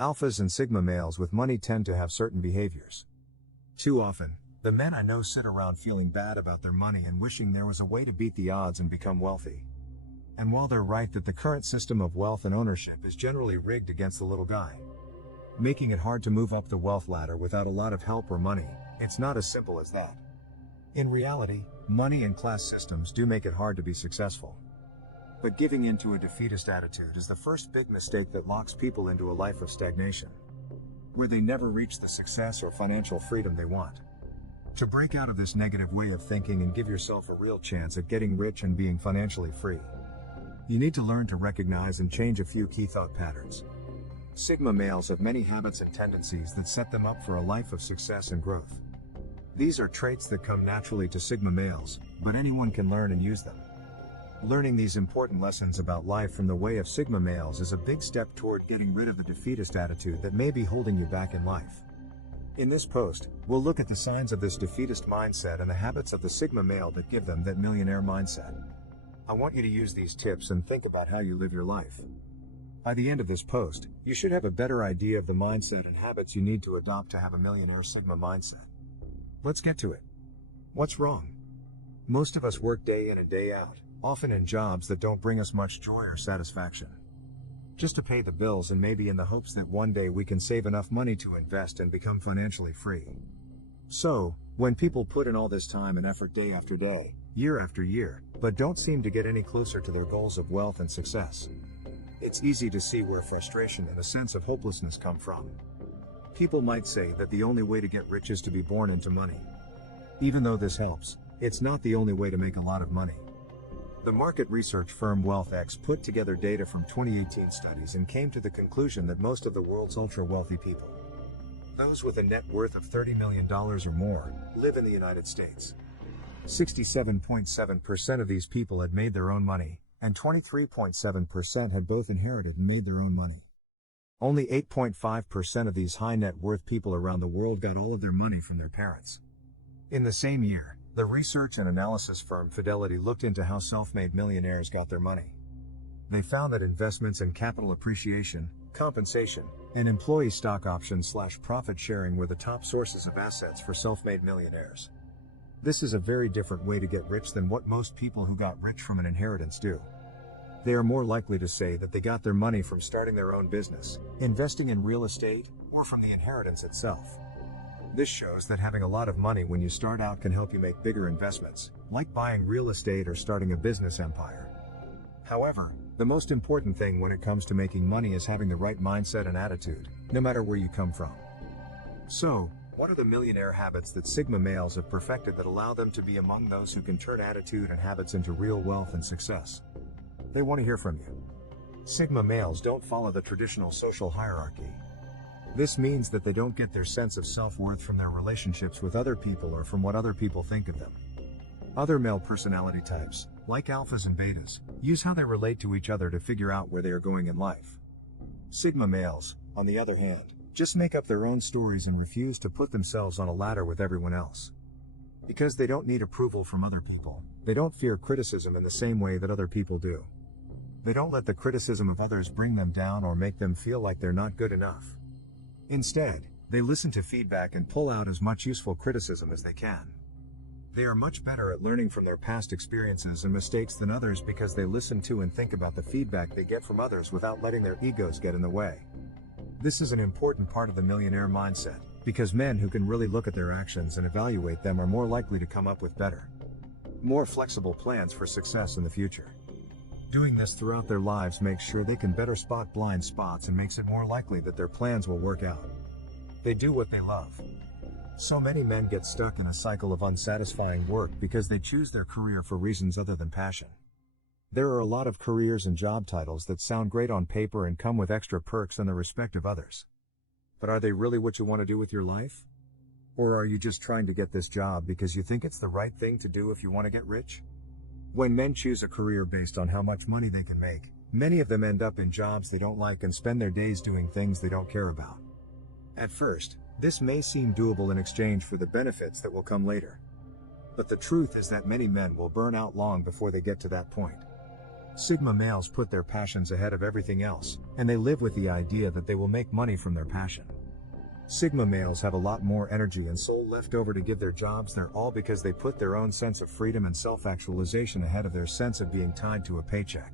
Alphas and sigma males with money tend to have certain behaviors. Too often, the men I know sit around feeling bad about their money and wishing there was a way to beat the odds and become wealthy. And while they're right that the current system of wealth and ownership is generally rigged against the little guy, making it hard to move up the wealth ladder without a lot of help or money, it's not as simple as that. In reality, money and class systems do make it hard to be successful. But giving in to a defeatist attitude is the first big mistake that locks people into a life of stagnation, where they never reach the success or financial freedom they want. To break out of this negative way of thinking and give yourself a real chance at getting rich and being financially free, you need to learn to recognize and change a few key thought patterns. Sigma males have many habits and tendencies that set them up for a life of success and growth. These are traits that come naturally to Sigma males, but anyone can learn and use them. Learning these important lessons about life from the way of Sigma males is a big step toward getting rid of the defeatist attitude that may be holding you back in life. In this post, we'll look at the signs of this defeatist mindset and the habits of the Sigma male that give them that millionaire mindset. I want you to use these tips and think about how you live your life. By the end of this post, you should have a better idea of the mindset and habits you need to adopt to have a millionaire Sigma mindset. Let's get to it. What's wrong? Most of us work day in and day out, often in jobs that don't bring us much joy or satisfaction, just to pay the bills and maybe in the hopes that one day we can save enough money to invest and become financially free. So, when people put in all this time and effort day after day, year after year, but don't seem to get any closer to their goals of wealth and success, it's easy to see where frustration and a sense of hopelessness come from. People might say that the only way to get rich is to be born into money. Even though this helps, it's not the only way to make a lot of money. The market research firm WealthX put together data from 2018 studies and came to the conclusion that most of the world's ultra-wealthy people, those with a net worth of $30 million or more, live in the United States. 67.7% of these people had made their own money, and 23.7% had both inherited and made their own money. Only 8.5% of these high net worth people around the world got all of their money from their parents. In the same year, the research and analysis firm Fidelity looked into how self-made millionaires got their money. They found that investments in capital appreciation, compensation, and employee stock options/profit sharing were the top sources of assets for self-made millionaires. This is a very different way to get rich than what most people who got rich from an inheritance do. They are more likely to say that they got their money from starting their own business, investing in real estate, or from the inheritance itself. This shows that having a lot of money when you start out can help you make bigger investments, like buying real estate or starting a business empire. However, the most important thing when it comes to making money is having the right mindset and attitude, no matter where you come from. So, what are the millionaire habits that Sigma males have perfected that allow them to be among those who can turn attitude and habits into real wealth and success? They want to hear from you. Sigma males don't follow the traditional social hierarchy. This means that they don't get their sense of self-worth from their relationships with other people or from what other people think of them. Other male personality types, like alphas and betas, use how they relate to each other to figure out where they are going in life. Sigma males, on the other hand, just make up their own stories and refuse to put themselves on a ladder with everyone else. Because they don't need approval from other people, they don't fear criticism in the same way that other people do. They don't let the criticism of others bring them down or make them feel like they're not good enough. Instead, they listen to feedback and pull out as much useful criticism as they can. They are much better at learning from their past experiences and mistakes than others because they listen to and think about the feedback they get from others without letting their egos get in the way. This is an important part of the millionaire mindset, because men who can really look at their actions and evaluate them are more likely to come up with better, more flexible plans for success in the future. Doing this throughout their lives makes sure they can better spot blind spots and makes it more likely that their plans will work out. They do what they love. So many men get stuck in a cycle of unsatisfying work because they choose their career for reasons other than passion. There are a lot of careers and job titles that sound great on paper and come with extra perks and the respect of others. But are they really what you want to do with your life? Or are you just trying to get this job because you think it's the right thing to do if you want to get rich? When men choose a career based on how much money they can make, many of them end up in jobs they don't like and spend their days doing things they don't care about. At first, this may seem doable in exchange for the benefits that will come later. But the truth is that many men will burn out long before they get to that point. Sigma males put their passions ahead of everything else, and they live with the idea that they will make money from their passion. Sigma males have a lot more energy and soul left over to give their jobs their all because they put their own sense of freedom and self-actualization ahead of their sense of being tied to a paycheck.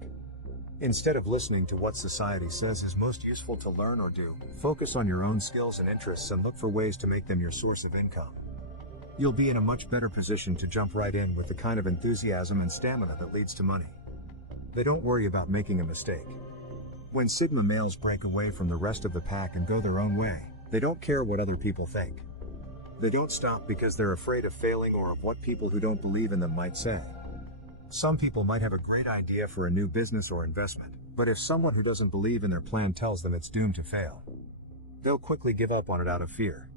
Instead of listening to what society says is most useful to learn or do, focus on your own skills and interests and look for ways to make them your source of income. You'll be in a much better position to jump right in with the kind of enthusiasm and stamina that leads to money. They don't worry about making a mistake. When Sigma males break away from the rest of the pack and go their own way, they don't care what other people think. They don't stop because they're afraid of failing or of what people who don't believe in them might say. Some people might have a great idea for a new business or investment, but if someone who doesn't believe in their plan tells them it's doomed to fail, they'll quickly give up on it out of fear.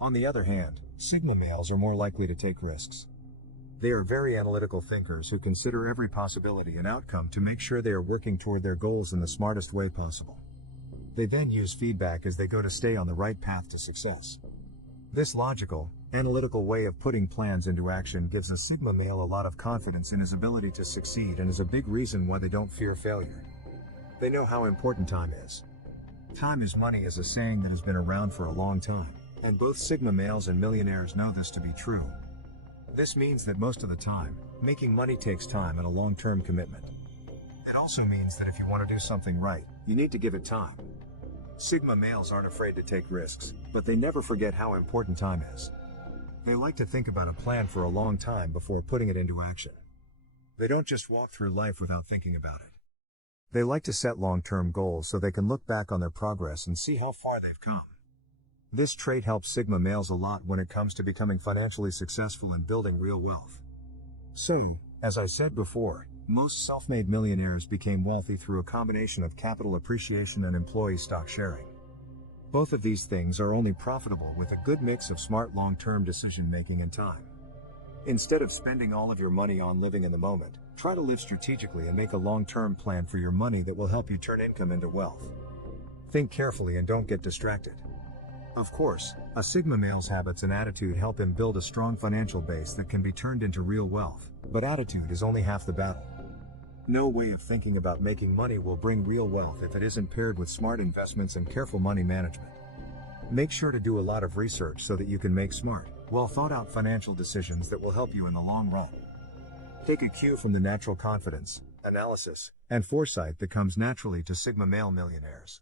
On the other hand, Sigma males are more likely to take risks. They are very analytical thinkers who consider every possibility and outcome to make sure they are working toward their goals in the smartest way possible. They then use feedback as they go to stay on the right path to success. This logical, analytical way of putting plans into action gives a Sigma male a lot of confidence in his ability to succeed and is a big reason why they don't fear failure. They know how important time is. Time is money is a saying that has been around for a long time, and both Sigma males and millionaires know this to be true. This means that most of the time, making money takes time and a long-term commitment. It also means that if you want to do something right, you need to give it time. Sigma males aren't afraid to take risks, but they never forget how important time is. They like to think about a plan for a long time before putting it into action. They don't just walk through life without thinking about it. They like to set long-term goals so they can look back on their progress and see how far they've come. This trait helps Sigma males a lot when it comes to becoming financially successful and building real wealth. So, as I said before, most self-made millionaires became wealthy through a combination of capital appreciation and employee stock sharing. Both of these things are only profitable with a good mix of smart long-term decision-making and time. Instead of spending all of your money on living in the moment, try to live strategically and make a long-term plan for your money that will help you turn income into wealth. Think carefully and don't get distracted. Of course, a Sigma male's habits and attitude help him build a strong financial base that can be turned into real wealth, but attitude is only half the battle. No way of thinking about making money will bring real wealth if it isn't paired with smart investments and careful money management. Make sure to do a lot of research so that you can make smart, well thought out financial decisions that will help you in the long run. Take a cue from the natural confidence, analysis, and foresight that comes naturally to Sigma male millionaires.